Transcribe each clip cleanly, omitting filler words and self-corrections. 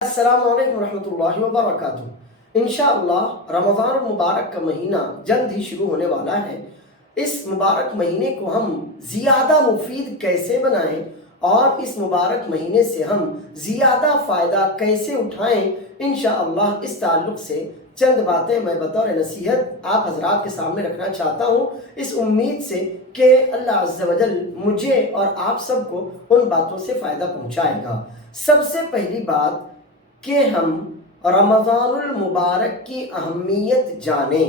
السلام علیکم ورحمۃ اللہ وبرکاتہ۔ انشاءاللہ رمضان المبارک کا مہینہ جلد ہی شروع ہونے والا ہے۔ اس مبارک مہینے کو ہم زیادہ مفید کیسے بنائیں اور اس مبارک مہینے سے ہم زیادہ فائدہ کیسے اٹھائیں، انشاءاللہ اس تعلق سے چند باتیں میں بطور نصیحت آپ حضرات کے سامنے رکھنا چاہتا ہوں، اس امید سے کہ اللہ عز و جل مجھے اور آپ سب کو ان باتوں سے فائدہ پہنچائے گا۔ سب سے پہلی بات کہ ہم رمضان المبارک کی اہمیت جانیں،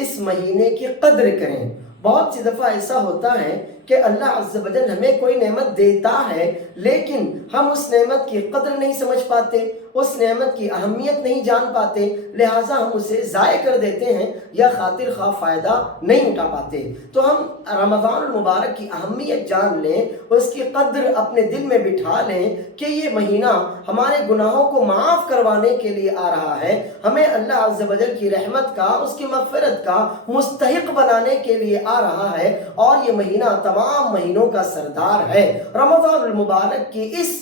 اس مہینے کی قدر کریں۔ بہت سی دفعہ ایسا ہوتا ہے کہ اللہ عز و جل ہمیں کوئی نعمت دیتا ہے لیکن ہم اس نعمت کی قدر نہیں سمجھ پاتے، اس نعمت کی اہمیت نہیں جان پاتے، لہٰذا ہم اسے ضائع کر دیتے ہیں یا خاطر خواہ فائدہ نہیں اٹھا پاتے۔ تو ہم رمضان المبارک کی اہمیت جان لیں، اس کی قدر اپنے دل میں بٹھا لیں کہ یہ مہینہ ہمارے گناہوں کو معاف کروانے کے لیے آ رہا ہے، ہمیں اللہ عز و جل کی رحمت کا، اس کی مغفرت کا مستحق بنانے کے لیے آ رہا ہے، اور یہ مہینہ تمام مہینوں کا سردار ہے۔ رمضان المبارک کی اس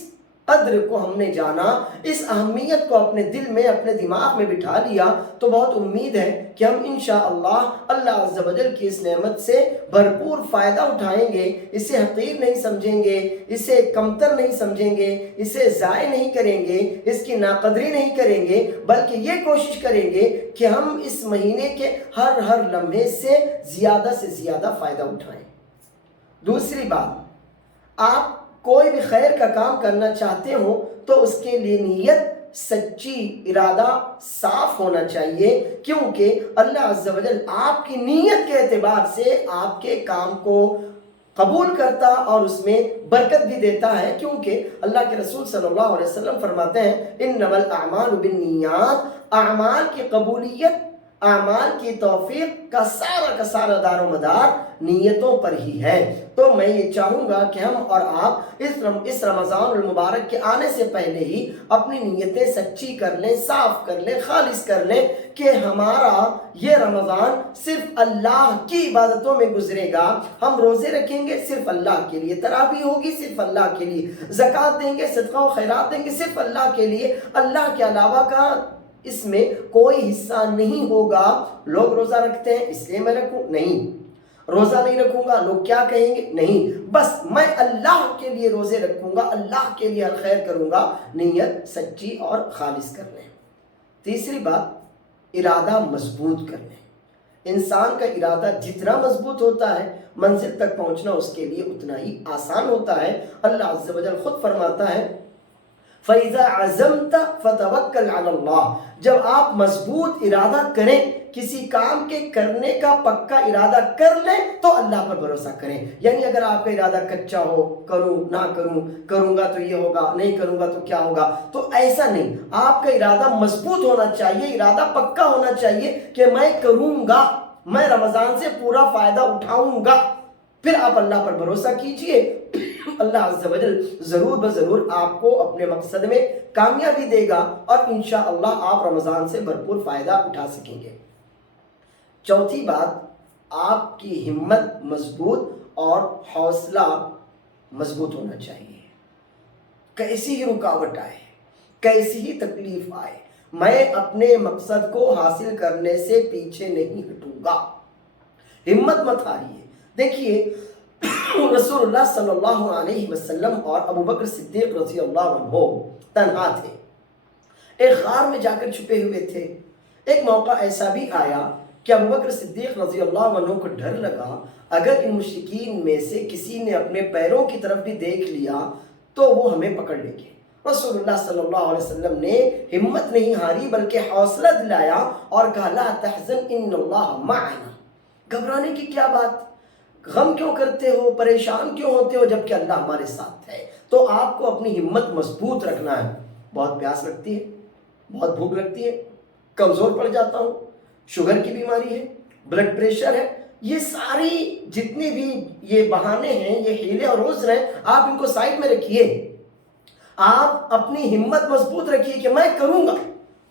قدر کو ہم نے جانا، اس اہمیت کو اپنے دل میں، اپنے دماغ میں بٹھا لیا تو بہت امید ہے کہ ہم انشاءاللہ اللہ عز و جل کی اس نعمت سے بھرپور فائدہ اٹھائیں گے، اسے حقیر نہیں سمجھیں گے، اسے کمتر نہیں سمجھیں گے، اسے ضائع نہیں کریں گے، اس کی ناقدری نہیں کریں گے، بلکہ یہ کوشش کریں گے کہ ہم اس مہینے کے ہر لمحے سے زیادہ فائدہ اٹھائیں۔ دوسری بات، آپ کوئی بھی خیر کا کام کرنا چاہتے ہو تو اس کے لیے نیت، سچی ارادہ صاف ہونا چاہیے، کیونکہ اللہ عز و جل آپ کی نیت کے اعتبار سے آپ کے کام کو قبول کرتا اور اس میں برکت بھی دیتا ہے، کیونکہ اللہ کے رسول صلی اللہ علیہ وسلم فرماتے ہیں انما الاعمال بالنیات، اعمال کی قبولیت، اعمال کی توفیق کا سارا دار و مدار نیتوں پر ہی ہے۔ تو میں یہ چاہوں گا کہ ہم اور آپ اس رمضان المبارک کے آنے سے پہلے ہی اپنی نیتیں سچی کر لیں، صاف کر لیں، خالص کر لیں کہ ہمارا یہ رمضان صرف اللہ کی عبادتوں میں گزرے گا۔ ہم روزے رکھیں گے صرف اللہ کے لیے، تراویح ہوگی صرف اللہ کے لیے، زکوٰۃ دیں گے، صدقہ و خیرات دیں گے صرف اللہ کے لیے، اللہ کے علاوہ کا اس میں کوئی حصہ نہیں ہوگا۔ لوگ روزہ رکھتے ہیں اس لیے میں رکھوں نہیں، روزہ نہیں رکھوں گا لوگ کیا کہیں گے نہیں، بس میں اللہ کے لیے روزے رکھوں گا، اللہ کے لیے الخیر کروں گا، نیت سچی اور خالص کر لیں۔ تیسری بات، ارادہ مضبوط کر لیں۔ انسان کا ارادہ جتنا مضبوط ہوتا ہے منزل تک پہنچنا اس کے لیے اتنا ہی آسان ہوتا ہے۔ اللہ عز و جل خود فرماتا ہے فَإِذَا عَزَمْتَ فَتَوَكَّلْ عَلَى اللَّهِ، جب آپ مضبوط ارادہ کریں، کسی کام کے کرنے کا پکا ارادہ کر لیں تو اللہ پر بھروسہ کریں۔ یعنی اگر آپ کا ارادہ کچا ہو، کروں نہ کروں، کروں گا تو یہ ہوگا، نہیں کروں گا تو کیا ہوگا، تو ایسا نہیں، آپ کا ارادہ مضبوط ہونا چاہیے، ارادہ پکا ہونا چاہیے کہ میں کروں گا، میں رمضان سے پورا فائدہ اٹھاؤں گا۔ پھر آپ اللہ پر بھروسہ کیجئے، اللہ عز و جل ضرور بضرور آپ کو اپنے مقصد میں کامیابی دے گا اور انشاءاللہ آپ رمضان سے بھرپور فائدہ اٹھا سکیں گے۔ چوتھی بات، آپ کی ہمت مضبوط اور حوصلہ مضبوط ہونا چاہیے۔ کیسی ہی رکاوٹ آئے، کیسی ہی تکلیف آئے، میں اپنے مقصد کو حاصل کرنے سے پیچھے نہیں ہٹوں گا۔ ہمت مت ہاریے۔ دیکھیے رسول اللہ صلی اللہ علیہ وسلم اور ابو بکر صدیق رضی اللہ عنہ تنہا تھے، ایک غار میں جا کر چھپے ہوئے تھے۔ ایک موقع ایسا بھی آیا کہ ابو بکر صدیق رضی اللہ عنہ کو ڈر لگا اگر ان مشرکین میں سے کسی نے اپنے پیروں کی طرف بھی دیکھ لیا تو وہ ہمیں پکڑ لیں گے۔ رسول اللہ صلی اللہ علیہ وسلم نے ہمت نہیں ہاری بلکہ حوصلہ دلایا اور کہا لا تحزن ان اللہ معنا، گھبرانے کی کیا بات، غم کیوں کرتے ہو، پریشان کیوں ہوتے ہو جبکہ اللہ ہمارے ساتھ ہے۔ تو آپ کو اپنی ہمت مضبوط رکھنا ہے۔ بہت پیاس لگتی ہے، بہت بھوک لگتی ہے، کمزور پڑ جاتا ہوں، شوگر کی بیماری ہے، بلڈ پریشر ہے، یہ ساری جتنی بھی یہ بہانے ہیں، یہ حیلے اور عذر ہیں، آپ ان کو سائڈ میں رکھیے، آپ اپنی ہمت مضبوط رکھیے کہ میں کروں گا۔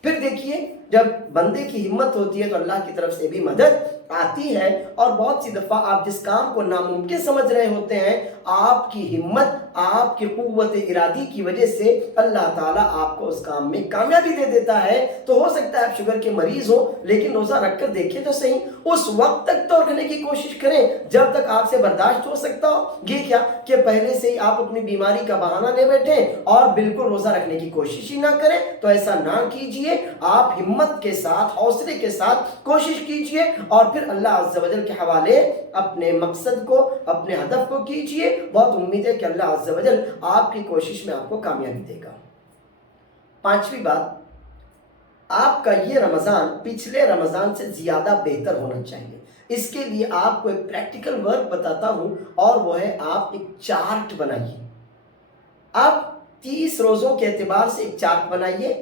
پھر دیکھیے جب بندے کی ہمت ہوتی ہے تو اللہ کی طرف سے بھی مدد आती है और बहुत सी दफ़ा आप जिस काम को नामुमकिन समझ रहे होते हैं, आपकी हिम्मत, आपकी कुव्वत इरादी की वजह से अल्लाह ताला आपको उस काम में कामयाबी दे देता है। तो हो सकता है आप शुगर के मरीज हो, लेकिन रोज़ा रख कर देखें तो सही, उस वक्त तक तो रखने की कोशिश करें जब तक आपसे बर्दाश्त हो सकता हो। ये क्या कि पहले से ही आप अपनी बीमारी का बहाना ले बैठे और बिल्कुल रोज़ा रखने की कोशिश ही ना करें, तो ऐसा ना कीजिए। आप हिम्मत के साथ, हौसले के साथ कोशिश कीजिए और फिर अल्लाह अज़्ज़ व जल के हवाले अपने मकसद को, अपने हदफ को कीजिए। बहुत उम्मीद है कि अल्लाह अज़्ज़ व जल आपकी कोशिश में आपको कामयाबी देगा। पांचवी बात, आपका ये रमज़ान पिछले रमज़ान से ज़्यादा बेहतर होना चाहिए। इसके लिए आपको एक प्रैक्टिकल वर्क बताता हूं और वो है, आप एक चार्ट बनाइए। आप 30 रोज़ों के एतबार से एक चार्ट बनाइए,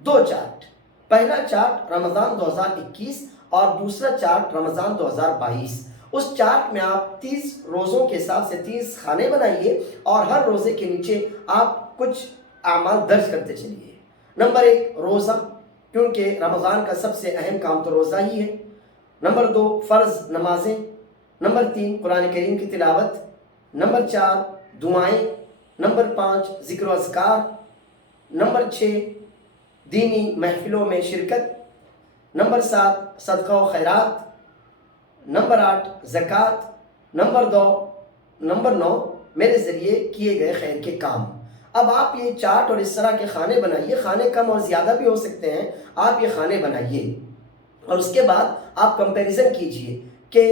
2 चार्ट। पहला चार्ट रमज़ान 2021 और दूसरा चार्ट रमज़ान 2022। उस चार्ट में आप 30 रोज़ों के हिसाब से 30 खाने बनाइए और हर रोज़े के नीचे आप कुछ आमाल दर्ज करते चलिए। नंबर 1 रोज़ा, क्योंकि रमज़ान का सबसे अहम काम तो रोज़ा ही है। नंबर 2 फ़र्ज़ नमाजें। नंबर 3 कुरान करीम की तिलावत। नंबर 4 दुआएं। नंबर 5 ज़िक्र व अज़कार। नंबर 6 दीनी महफ़िलों में शिरकत। नंबर 7 सदका व खैरात। नंबर 8 ज़कात। नंबर 9 मेरे ज़रिए किए गए खैर के काम। अब आप ये चार्ट और इस तरह के खाने बनाइए, खाने कम और ज़्यादा भी हो सकते हैं, आप ये खाने बनाइए और उसके बाद आप कंपैरिजन कीजिए कि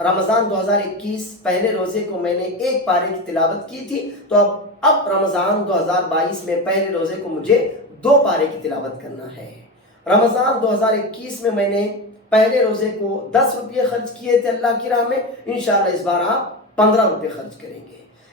रमज़ान 2021 पहले रोज़े को मैंने 1 पारे की तिलावत की थी, तो अब रमज़ान 2022 में पहले रोज़े को मुझे 2 पारे की तिलावत करना है। रमज़ान 2021 में मैंने पहले रोज़े को 10 रुपये खर्च किए थे अल्लाह की राह में, इंशाअल्लाह इस बार आप 15 रुपये खर्च करेंगे।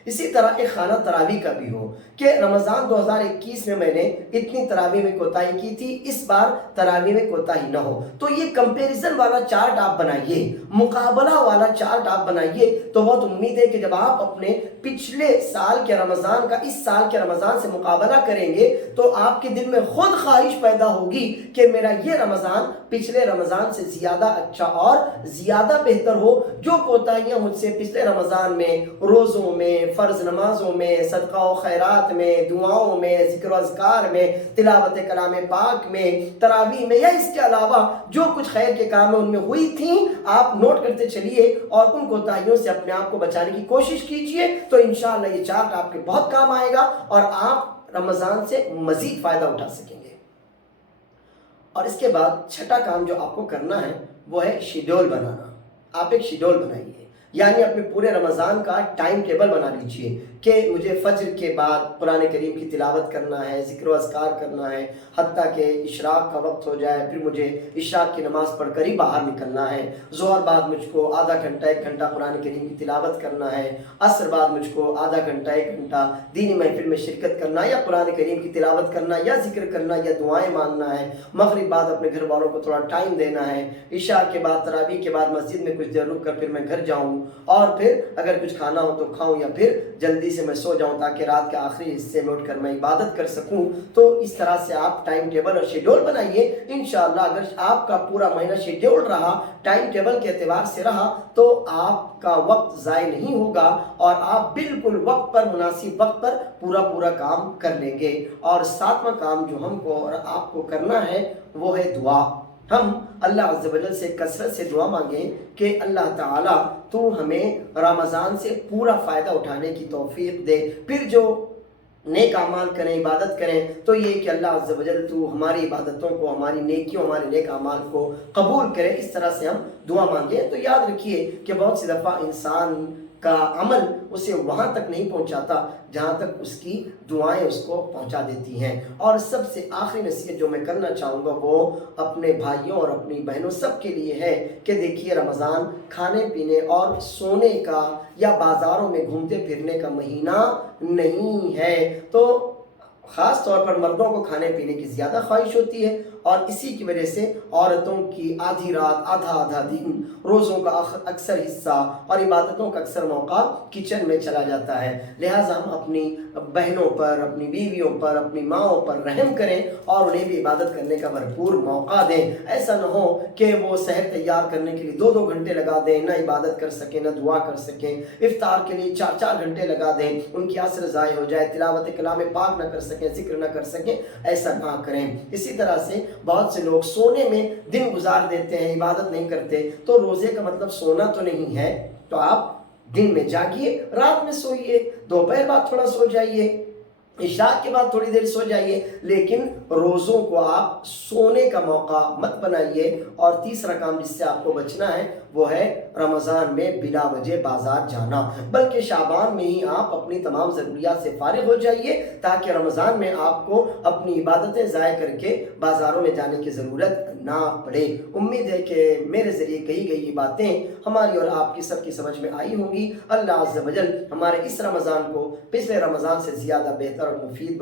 इसी तरह एक खाना तरावी का भी हो कि रमज़ान 2021 में मैंने इतनी तरावी में कोताही की थी, इस बार तरावी में कोताही ना हो। तो ये कंपैरिजन वाला चार्ट आप बनाइए, मुकाबला वाला चार्ट आप बनाइए। तो बहुत उम्मीद है कि जब आप अपने पिछले साल के रमज़ान का इस साल के रमज़ान से मुकाबला करेंगे तो आपके दिल में खुद ख्वाहिश पैदा होगी कि मेरा ये रमज़ान पिछले रमज़ान से ज़्यादा अच्छा और ज़्यादा बेहतर हो। जो कोताहियाँ मुझसे पिछले रमज़ान में रोज़ों में, फ़र्ज़ नमाजों में, सदका व खैरात में, दुआओं में, ज़िक्र व अज़कार में, तिलावत कलाम पाक में, तरावी में या इसके अलावा जो कुछ खैर के काम में उनमें हुई थी, आप नोट करते चलिए और उन कोताहियों से अपने आप को बचाने की कोशिश कीजिए। तो इंशाअल्लाह ये चार्ट आपके बहुत काम आएगा और आप रमज़ान से मज़ीद फ़ायदा उठा सकेंगे। और इसके बाद छठा काम जो आपको करना है वो है शेड्यूल बनाना। आप एक शेड्यूल बनाइए, यानी अपने पूरे रमज़ान का टाइम टेबल बना लीजिए कि मुझे फज्र के बाद कुरान करीम की तिलावत करना है, ज़िक्र व अज़कार करना है, हत्ता कि इशराक का वक्त हो जाए, फिर मुझे इशराक की नमाज़ पढ़कर ही बाहर निकलना है। ज़ोहर बाद मुझको आधा घंटा 1 घंटा कुरान करीम की तिलावत करना है, असर बाद मुझको आधा घंटा 1 घंटा दीनी महफिल में शिरकत करना या कुरान करीम की तिलावत करना या ज़िक्र करना या दुआएँ मांगना है। मग़रिब बाद अपने घर वालों को थोड़ा टाइम देना है। इशा के बाद, तरावी के बाद मस्जिद में कुछ देर रुक कर फिर मैं घर जाऊँ और फिर अगर कुछ खाना हो तो खाऊं या फिर जल्दी से मैं सो जाऊं ताकि रात के आखिरी हिस्से में उठकर मैं इबादत कर सकूं। तो इस तरह से आप टाइम टेबल और शेड्यूल बनाइए। इंशाअल्लाह अगर आपका पूरा महीना शेड्यूल रहा, टाइम टेबल के एतबार से रहा, तो आपका वक्त ज़ाय नहीं होगा और आप बिल्कुल वक्त पर, मुनासिब वक्त पर पूरा काम कर लेंगे। और 7वां काम जो हमको और आपको करना है वो है दुआ। हम अल्लाह अज़्ज़ व जल से कसरत से दुआ मांगें कि अल्लाह ताला तू हमें रमज़ान से पूरा फ़ायदा उठाने की तौफीक दे। फिर जो नेक अमाल करें, इबादत करें, तो ये कि अल्लाह अज़्ज़ व जल तू हमारी इबादतों को, हमारी नेकियों, हमारे नेक अमाल को कबूल करे। इस तरह से हम दुआ मांगें। तो याद रखिए कि बहुत सी दफ़ा इंसान का अमल उसे वहाँ तक नहीं पहुँचाता जहाँ तक उसकी दुआएं उसको पहुँचा देती हैं। और सबसे आखिरी नसीहत जो मैं करना चाहूँगा वो अपने भाइयों और अपनी बहनों सब के लिए है कि देखिए, रमज़ान खाने पीने और सोने का या बाज़ारों में घूमते फिरने का महीना नहीं है। तो ख़ास तौर पर मर्दों को खाने पीने की ज़्यादा ख्वाहिश होती है और इसी की वजह से औरतों की आधी रात आधा आधा दिन रोज़ों का अक्सर हिस्सा और इबादतों का अक्सर मौका किचन में चला जाता है। लिहाजा हम अपनी बहनों पर, अपनी बीवियों पर, अपनी माँओं पर रहम करें और उन्हें भी इबादत करने का भरपूर मौका दें। ऐसा न हो कि वो सहर तैयार करने के लिए 2-2 घंटे लगा दें, ना इबादत कर सकें, ना दुआ कर सकें, इफ्तार के लिए 4-4 घंटे लगा दें, उनकी असर ज़ाय हो जाए, तिलावत कलाम पाक न कर सकें, ज़िक्र न कर सकें, ऐसा ना करें। इसी तरह से बहुत से लोग सोने में दिन गुजार देते हैं, इबादत नहीं करते। तो रोज़े का मतलब सोना तो नहीं है। तो आप दिन में जागिए, रात में सोइए, दोपहर बाद थोड़ा सो जाइए, इशा के बाद थोड़ी देर सो जाइए, लेकिन रोज़ों को आप सोने का मौका मत बनाइए। और तीसरा काम जिससे आपको बचना है वो है रमज़ान में बिला वजह बाज़ार जाना, बल्कि शाबान में ही आप अपनी तमाम ज़रूरियात से फारिग हो जाइए, ताकि रमज़ान में आपको अपनी इबादतें ज़ाय करके बाज़ारों में जाने की ज़रूरत ना पड़े। उम्मीद है कि मेरे ज़रिए कही गई ये बातें हमारी और आपकी सबकी समझ में आई होंगी। अल्लाह अज़्ज़ व जल हमारे इस रमज़ान को पिछले रमज़ान से ज़्यादा बेहतर और मुफीद